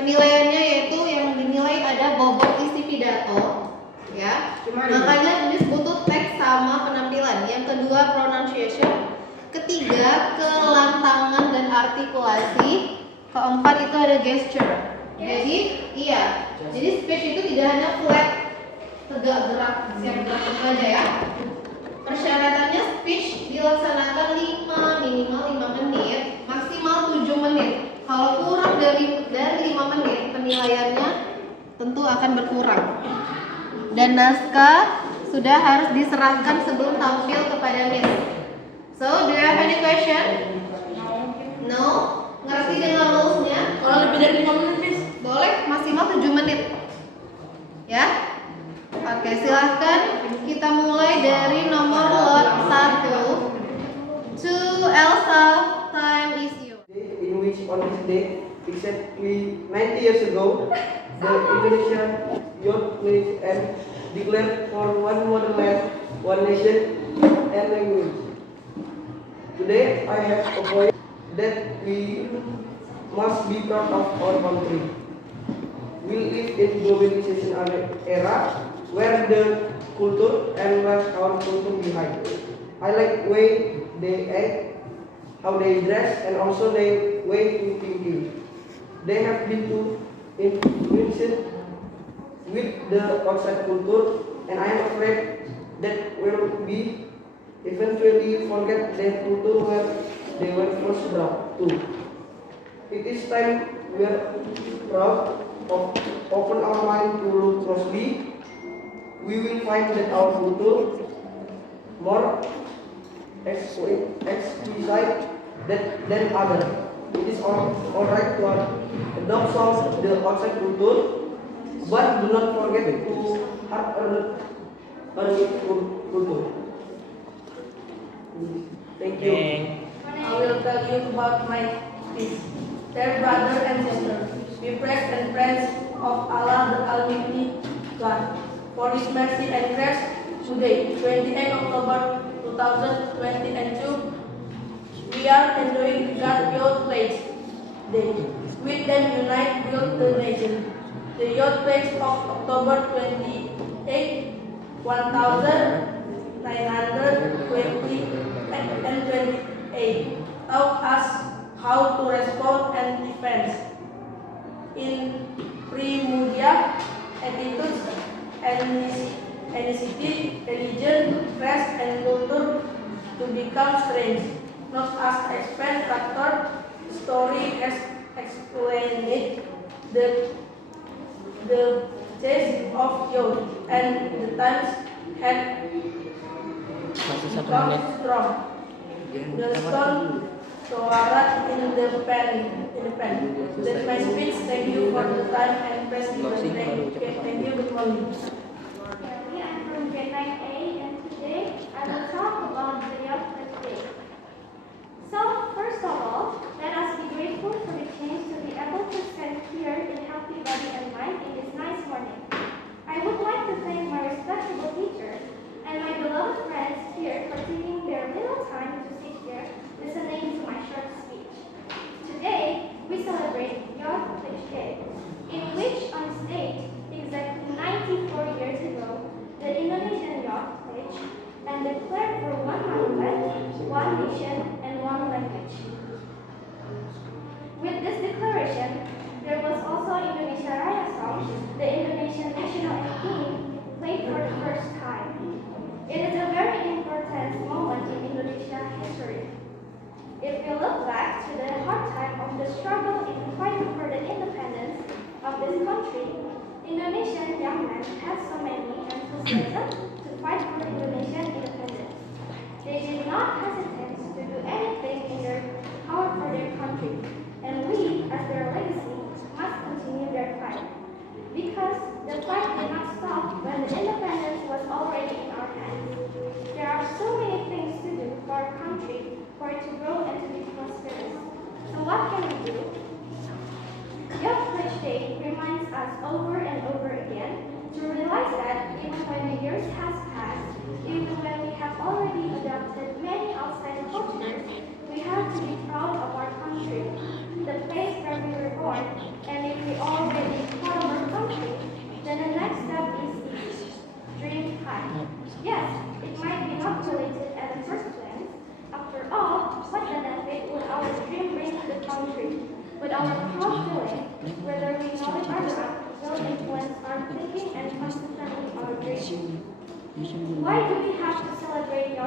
Penilaiannya yaitu yang dinilai ada bobot isi pidato, ya. Makanya ini butuh teks sama penampilan. Yang kedua pronunciation, ketiga kelantangan dan artikulasi, keempat itu ada gesture. Jadi iya, jadi speech itu tidak hanya flat tegak gerak siap gerak itu aja ya. Persyaratannya speech dilaksanakan minimal 5 menit, maksimal 7 menit. Kalau kurang dari 5 menit, penilaiannya tentu akan berkurang. Dan naskah sudah harus diserahkan sebelum tampil kepada Miss. So, do you have any question? No? Ngerti dengan rules-nya? Kalau lebih dari 5 menit, Miss? Boleh, maksimal 7 menit. Ya? Oke, silahkan kita mulai dari nomor lot 1. To Elsa, time is yours. In which on this day, exactly 90 years ago, the Indonesian youth pledged and declared for one motherland, one nation, and language. Today, I have a point that we must be proud of our country. We live in globalization era where the culture and left our culture behind. I like way they act, how they dress, and also their way to thinking. They have been too influenced with the outside culture, and I am afraid that will be eventually forget their culture where they were first brought to. It is time we are proud of open our mind to look closely. We will find that our culture more exquisite than other. It is alright to adopt some of the outside culture, but do not forget to have a culture. Thank you. I will tell you about my peace. Dear brother and sister, we praise and friends of Allah the Almighty God for His mercy and grace. Today, 28 October 2022, we are enjoying God Youth Pledge Day. With them unite build the nation. The Youth Pledge of October 28, 1928 taught us how to respond and defend in primordial attitudes, ethnicity, religion, race, and culture to become strange, not as expand factor. Story has explained it, the chase of youth and the times had become strong. The stone Suara independent. That's my speech. Thank you for the time and presence. Thank you. Good morning. I'm from grade 9A, and today I will talk about the Youth Pledge Day. So, first of all, let us be grateful for the chance to be able to stand here in healthy body and mind in this nice morning. I would like to thank my respectable teachers and my beloved friends here for taking their little time to sit here listening to my short speech. Today, we celebrate Youth Pledge Day, in which on this date, exactly 94 years ago, the Indonesian Youth Pledge and declared for one monument, one nation, and one language. With this declaration, there was also Indonesia Raya song, the Indonesian national anthem, played for the first time. It is a very important moment in Indonesia history. If we look back to the hard time of the struggle in fighting for the independence of this country, Indonesian young men had so many enthusiasm to fight for Indonesian independence. They did not hesitate to do anything in their power for their country, and we, as their legacy, must continue their fight. Because the fight did not stop when the independence was already in our hands. There are so many things to do for our country, for it to grow and to be prosperous. So what can we do? Youth Pledge Day reminds us over and over again to realize that even when the years has passed, even when we have already adopted many outside cultures, we have to be proud of our country, the place where we were born, and if we all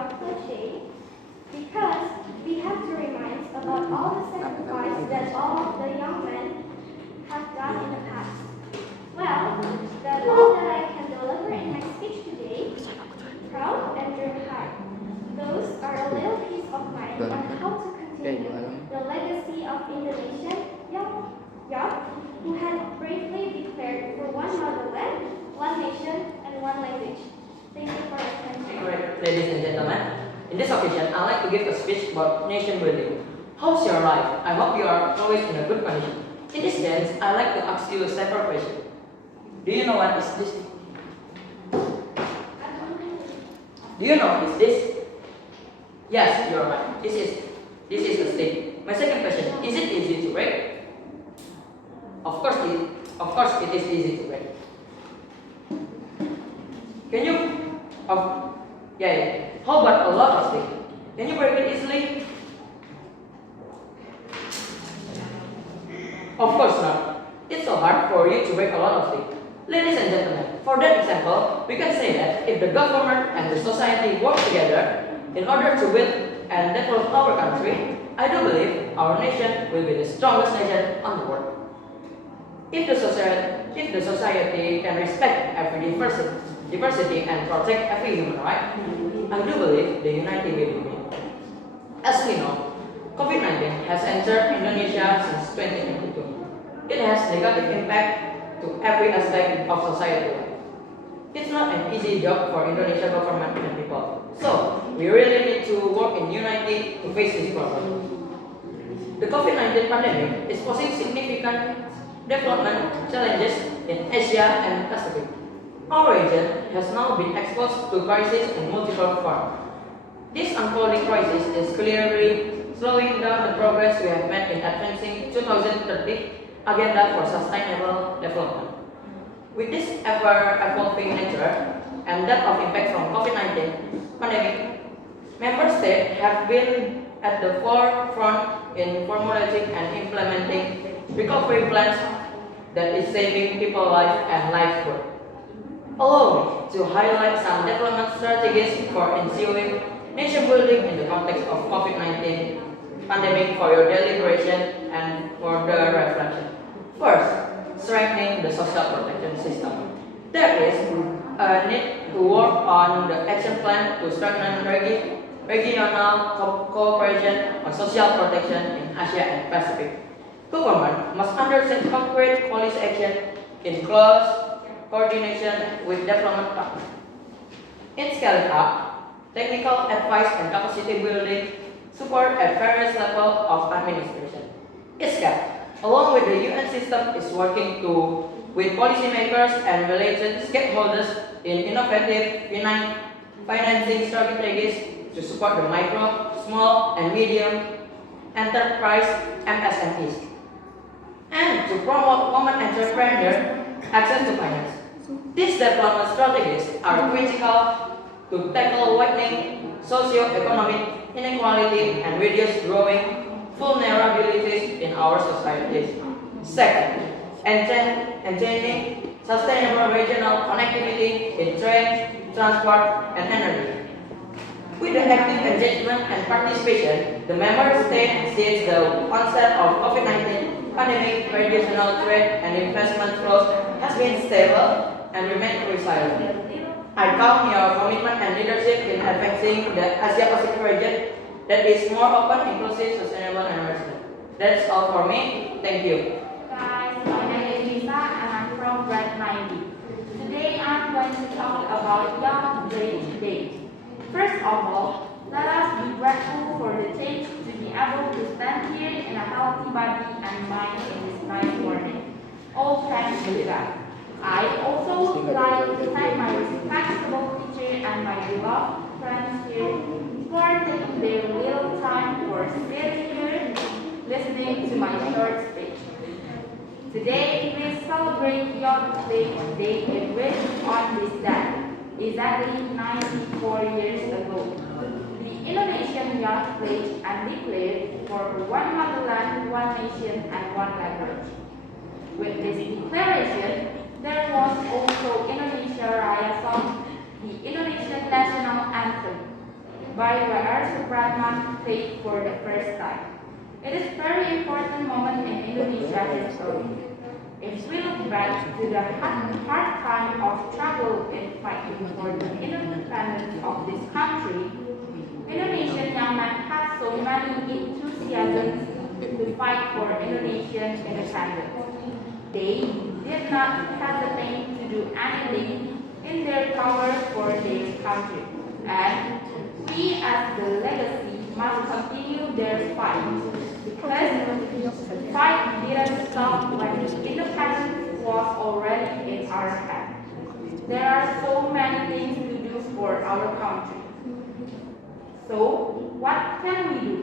sound cliche because we have to remind about all the sacrifice that all the young men have done in the past. Well, that's all that I can deliver in my speech today. Proud and dream high. Those are a little piece of mind on how to continue the legacy of Indonesian young who had bravely declared for one motherland, one nation, and one language. Thank you for your attention. Alright, ladies and gentlemen, in this occasion, I'd like to give a speech about nation building. How's your life? I hope you are always in a good condition. In this sense, I'd like to ask you several questions. Do you know what is this? Do you know what is this? Yes, you are right. This is a stick. My second question: is it easy to break? Of course it is easy to break. Can you? Yeah. How about a lot of stick? Can you break it easily? Of course not. It's so hard for you to break a lot of stick. Ladies and gentlemen, for that example, we can say that if the government and the society work together in order to build and develop our country, I do believe our nation will be the strongest nation on the world. If the society can respect every diversity and protect every human right, I do believe the unity will be made. As we know, COVID-19 has entered Indonesia since 2022. It has negative impact to every aspect of society. It's not an easy job for Indonesia government and people. So, we really need to work in unity to face this problem. The COVID-19 pandemic is posing significant development challenges in Asia and Pacific. Our region has now been exposed to crisis in multiple fronts. This unfolding crisis is clearly slowing down the progress we have made in advancing 2030 agenda for sustainable development. With this ever-evolving nature and that of impact from COVID-19 pandemic, member states have been at the forefront in formulating and implementing recovery plans that is saving people's life and livelihood. Allow me to highlight some development strategies for ensuing nation building in the context of COVID-19 pandemic for your deliberation and further reflection. First, strengthening the social protection system. There is a need to work on the action plan to strengthen regional cooperation on social protection in Asia and Pacific. Government must undertake concrete policy action in close coordination with development partners. In scaling up, technical advice and capacity building support at various levels of administration. ISCAP, along with the UN system, is working with policymakers and related stakeholders in innovative financing strategies to support the micro, small, and medium enterprise (MSMEs), and to promote women entrepreneurs access to finance. These development strategies are critical to tackle widening socio-economic inequality and reduce growing vulnerabilities in our societies. Second, enhancing sustainable regional connectivity in trade, transport, and energy. With the active engagement and participation, the member states since the onset of COVID-19 pandemic, regional trade and investment flows has been stable and remain resilient. I count your commitment and leadership in advancing the Asia-Pacific region that is more open, inclusive, sustainable, and resilient. That's all for me. Thank you. Guys, my name is Lisa and I'm from grade 90. Today I'm going to talk about Young Village Day. First of all, let us be grateful for the chance to be able to stand here in a healthy body and mind in this nice morning. All thanks to God. I also would like to thank my respectable teacher and my beloved friends here for taking their little time for sitting here listening to my short speech. Today we celebrate Young Village Day in which on this day, exactly 94 years ago, the Indonesian Young pledged and declared for one motherland, one nation, and one language. With this declaration, there was also Indonesia Raya song, the Indonesian national anthem. by wr.wb played for the first time. It is a very important moment in Indonesia history. If we look back to the hard time of struggle in fighting for the independence of this country, Indonesian young men had so many enthusiasms to fight for Indonesian independence. They did not hesitate to do anything in their power for their country, and we as the legacy must continue their fight, because the fight didn't stop when independence was already in our hands. There are so many things to do for our country. So, what can we do?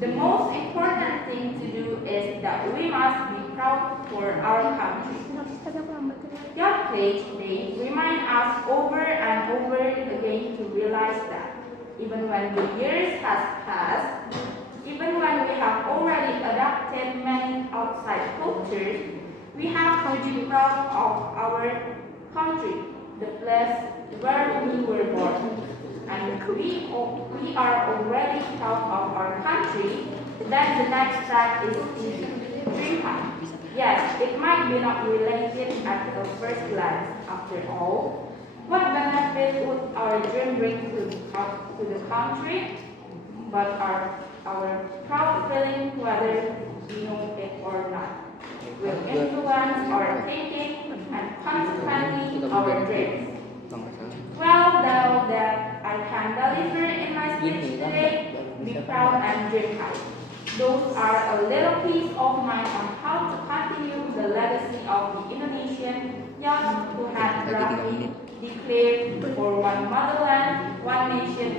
The most important thing to do is that we must be proud for our country. Your pledge day remind us over and over again to realize that even when the years has passed, even when we have already adopted many outside cultures, we have to be proud of our country, the place where we were born. And we are already proud of our country, then the next step is to dream high. Yes, it might be not related at the first glance. After all, what benefit would our dream bring to the country? But our proud feeling, whether we know it or not, will influence our thinking and consequently our dreams. Well, now that I can deliver in my speech today, be proud and dream high. Those are a little piece of mind on how to continue the legacy of the Indonesian young who had bravely declared for one motherland, one nation,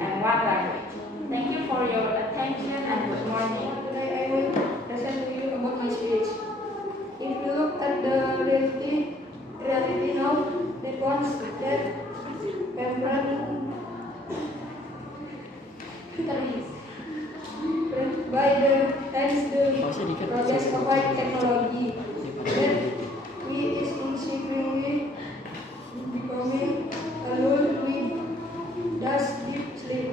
and one language. Thank you for your attention and good morning. Today I will present to you about my speech. If you look at the reality now, the ones that by the thanks to progress of our technology, that we is increasingly becoming a world with thus deep sleep.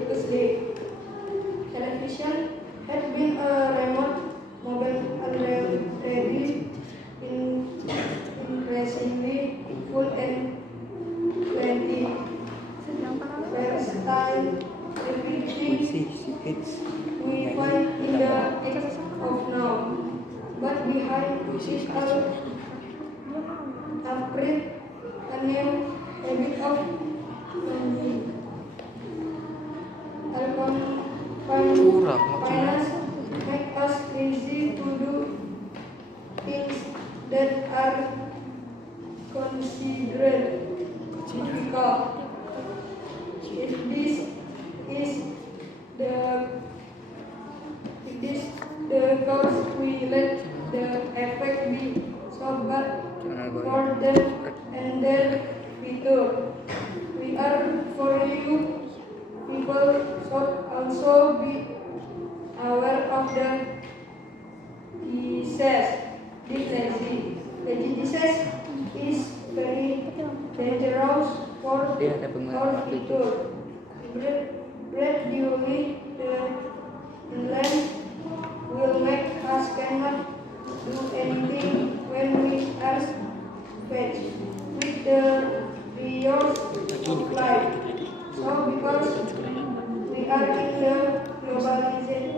Television has been a remote mobile already increasingly full and plenty. Versatile everything we find in the age of now. But behind it all, upgrade a new habit of finance make us lazy to do things that are considered difficult. If this is the cause, we let the effect be so bad for them and their future. We are for you people should also be aware of the disease. The disease is very dangerous for our future. Gradually, the land will make us cannot do anything when we are faced with the chaos of life. So, because we are in the globalization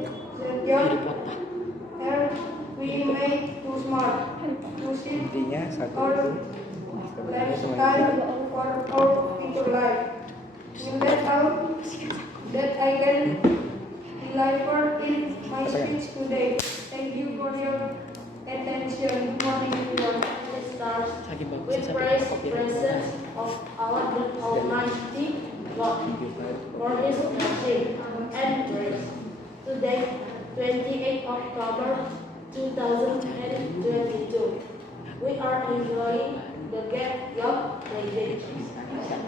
era, we may too smart to shift our lifestyle for our future life. In that all that I can deliver in my speech today. Thank you for your attention. Good morning, everyone. Let's start with praise presence of Allah the Almighty God for His mercy and grace. Today, 28 October 2022, we are enjoying the gift of the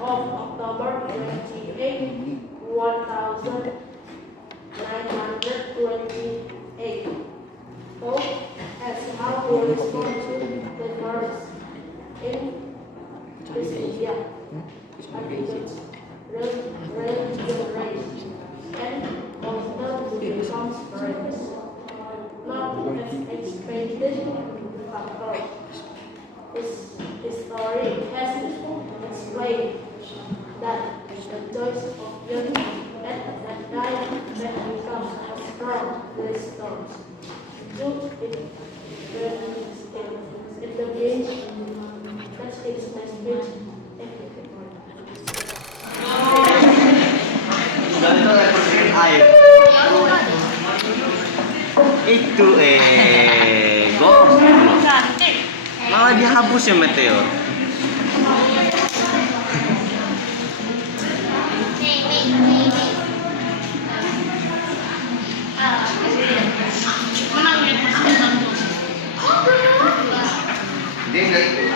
of October 28, 1928. Hope as how we respond to the verse in this India. factors. His story has explained that the choice of journey at that time that becomes a strong resistance. It begins that its message. Dan itu represent air. Itu malah dia hapus ya meteor. Dia enggak ikut.